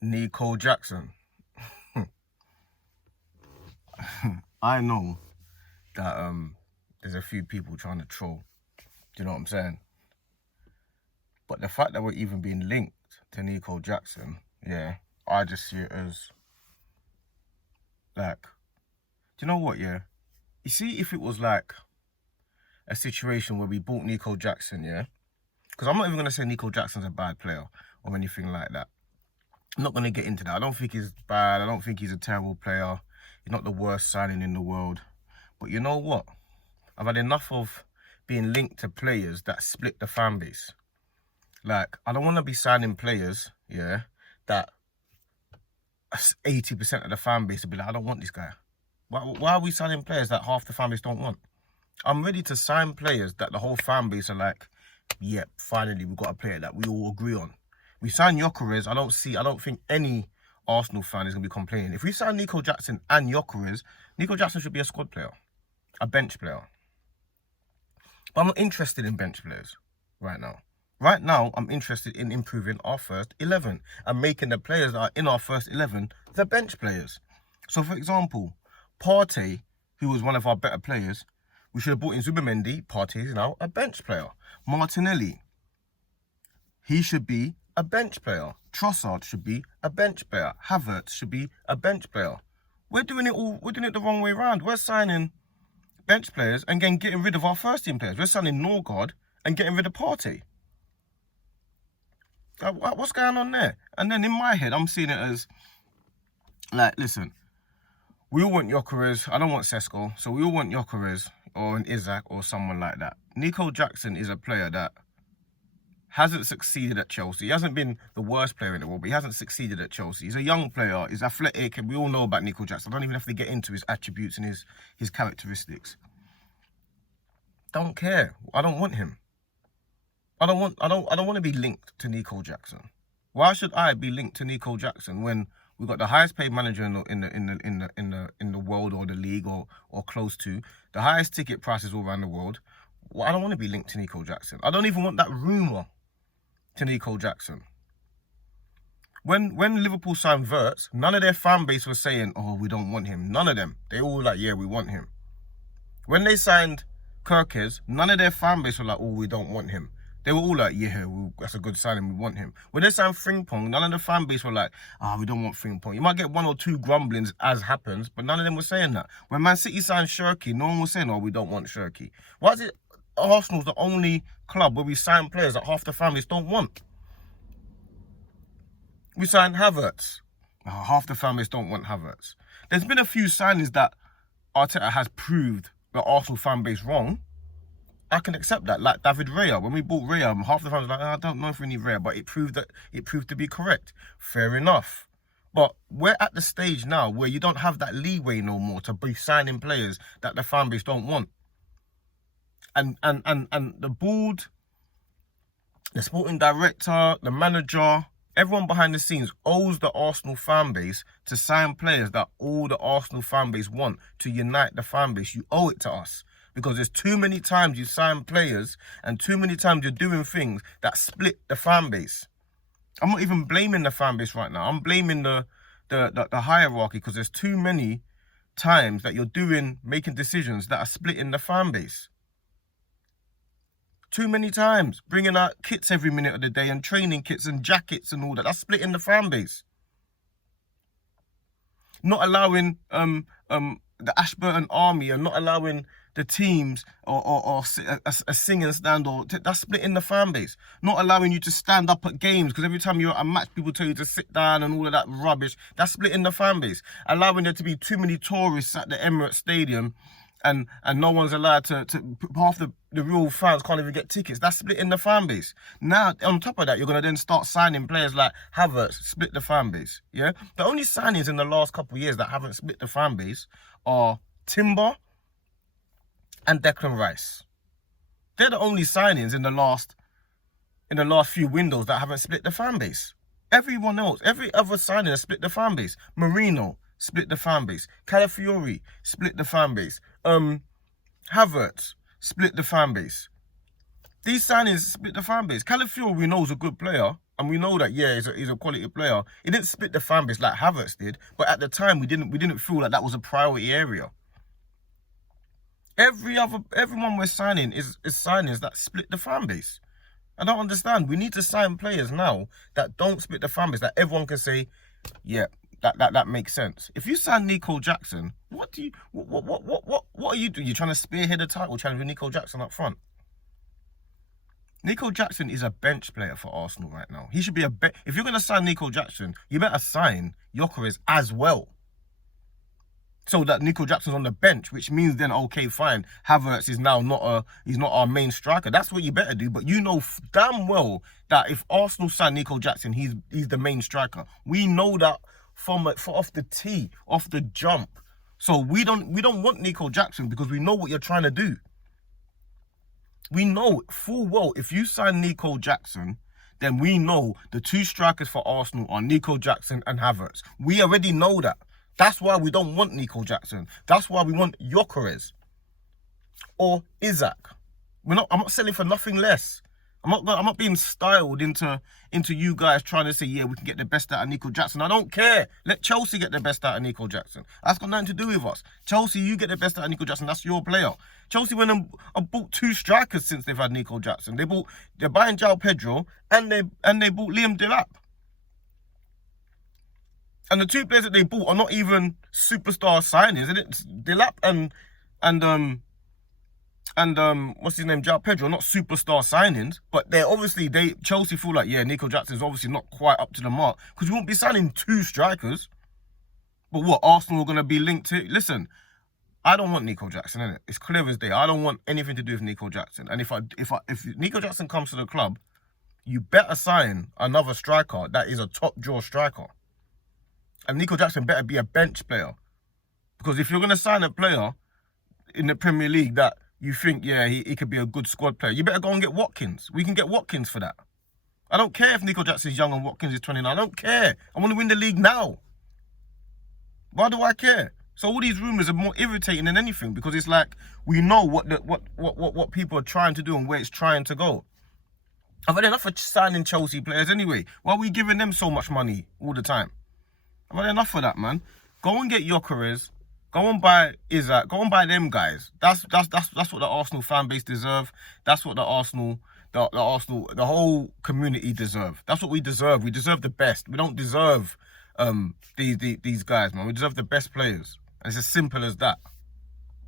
Nico Jackson. I know that there's a few people trying to troll. Do you know what I'm saying? But the fact that we're even being linked to Nico Jackson, yeah, I just see it as like, do you know what, yeah? You see, if it was like a situation where we bought Nico Jackson, yeah? Because I'm not even going to say Nico Jackson's a bad player or anything like that. I'm not going to get into that. I don't think he's bad. I don't think he's a terrible player. He's not the worst signing in the world. But you know what? I've had enough of being linked to players that split the fan base. Like, I don't want to be signing players, yeah, that 80% of the fan base will be like, I don't want this guy. Why are we signing players that half the fan base don't want? I'm ready to sign players that the whole fan base are like, yep, finally, we've got a player that we all agree on. We sign Gyökeres, I don't think any Arsenal fan is going to be complaining. If we sign Nico Jackson and Gyökeres, Nico Jackson should be a squad player, a bench player. But I'm not interested in bench players right now. Right now, I'm interested in improving our first 11 and making the players that are in our first 11 the bench players. So, for example, Partey, who was one of our better players, we should have brought in Zubimendi. Partey is now a bench player. Martinelli, he should be a bench player. Trossard should be a bench player. Havertz should be a bench player. We're doing it the wrong way around. We're signing bench players and getting rid of our first team players. We're signing Norgard and getting rid of Partey. What's going on there? And then in my head, I'm seeing it as, like, listen, we all want Gyökeres. I don't want Sesko. So we all want Gyökeres or an Isaac or someone like that. Nico Jackson is a player that hasn't succeeded at Chelsea. He hasn't been the worst player in the world, but he hasn't succeeded at Chelsea. He's a young player. He's athletic. And we all know about Nico Jackson. I don't even have to get into his attributes and his characteristics. Don't care. I don't want him. I don't want to be linked to Nico Jackson. Why should I be linked to Nico Jackson when we've got the highest paid manager in the world or the league or close to the highest ticket prices all around the world? Well, I don't want to be linked to Nico Jackson. I don't even want that rumor to Nico Jackson. When Liverpool signed Wirtz, none of their fan base was saying, "Oh, we don't want him." None of them. They all were like, "Yeah, we want him." When they signed Kirkes, none of their fan base were like, "Oh, we don't want him." They were all like, yeah, that's a good signing, we want him. When they signed Frimpong, none of the fan base were like, we don't want Frimpong. You might get one or two grumblings as happens, but none of them were saying that. When Man City signed Shirky, no one was saying, we don't want Shirky. Why is it Arsenal's the only club where we sign players that half the fan base don't want? We signed Havertz. Half the fan base don't want Havertz. There's been a few signings that Arteta has proved the Arsenal fan base wrong. I can accept that. Like David Raya, when we bought Raya, half the fans were like, I don't know if we need Raya, but it proved to be correct. Fair enough. But we're at the stage now where you don't have that leeway no more to be signing players that the fan base don't want. And the board, the sporting director, the manager, everyone behind the scenes owes the Arsenal fan base to sign players that all the Arsenal fan base want, to unite the fan base. You owe it to us. Because there's too many times you sign players and too many times you're doing things that split the fan base. I'm not even blaming the fan base right now. I'm blaming the hierarchy, because there's too many times that you're making decisions that are splitting the fan base. Too many times. Bringing out kits every minute of the day and training kits and jackets and all that. That's splitting the fan base. Not allowing the Ashburton Army and not allowing the teams or a singing stand, that's splitting the fan base. Not allowing you to stand up at games, because every time you're at a match, people tell you to sit down and all of that rubbish. That's splitting the fan base. Allowing there to be too many tourists at the Emirates Stadium and no one's allowed to half the real fans can't even get tickets. That's splitting the fan base. Now, on top of that, you're going to then start signing players like Havertz, split the fan base. Yeah, the only signings in the last couple of years that haven't split the fan base are Timber and Declan Rice. They're the only signings in the last few windows that haven't split the fan base. Everyone else, every other signing has split the fan base. Marino, split the fan base. Calafiori, split the fan base. Havertz, split the fan base. These signings split the fan base. Calafiori, we know, is a good player. And we know that, yeah, he's a quality player. He didn't split the fan base like Havertz did, but at the time we didn't feel like that was a priority area. Everyone we're signing is signings that split the fan base. I don't understand. We need to sign players now that don't split the fan base, that everyone can say, yeah, that makes sense. If you sign Nico Jackson, what are you doing? You're trying to spearhead a title challenge with Nico Jackson up front. Nico Jackson is a bench player for Arsenal right now. He should be if you're going to sign Nico Jackson, you better sign Gyökeres as well. So that Nico Jackson's on the bench, which means then, okay, fine, Havertz is now he's not our main striker. That's what you better do. But you know damn well that if Arsenal sign Nico Jackson, he's the main striker. We know that from off the tee, off the jump. So we don't want Nico Jackson because we know what you're trying to do. We know full well if you sign Nico Jackson, then we know the two strikers for Arsenal are Nico Jackson and Havertz. We already know that. That's why we don't want Nico Jackson. That's why we want Gyökeres or Isak. I'm not selling for nothing less. I'm not being styled into you guys trying to say, yeah, we can get the best out of Nico Jackson. I don't care. Let Chelsea get the best out of Nico Jackson. That's got nothing to do with us. Chelsea, you get the best out of Nico Jackson. That's your player. Chelsea went and bought two strikers since they've had Nico Jackson. They're buying João Pedro and they bought Liam Delap. And the two players that they bought are not even superstar signings. It's Delap and what's his name, João Pedro, not superstar signings, but they're obviously, Chelsea feel like, yeah, Nico Jackson's obviously not quite up to the mark because we won't be signing two strikers. But what, Arsenal are going to be linked to? Listen, I don't want Nico Jackson, innit? It's clear as day. I don't want anything to do with Nico Jackson. And if Nico Jackson comes to the club, you better sign another striker that is a top draw striker. And Nico Jackson better be a bench player. Because if you're going to sign a player in the Premier League that you think, yeah, he could be a good squad player, you better go and get Watkins. We can get Watkins for that. I don't care if Nico Jackson's young and Watkins is 29. I don't care. I want to win the league now. Why do I care? So all these rumours are more irritating than anything because it's like we know what people are trying to do and where it's trying to go. I've had enough of signing Chelsea players anyway. Why are we giving them so much money all the time? I've had enough of that, man. Go and get Gyökeres. Go and buy Isak. Go and buy them guys. That's what the Arsenal fan base deserve. That's what the whole community deserve. That's what we deserve. We deserve the best. We don't deserve these guys, man. We deserve the best players. And it's as simple as that.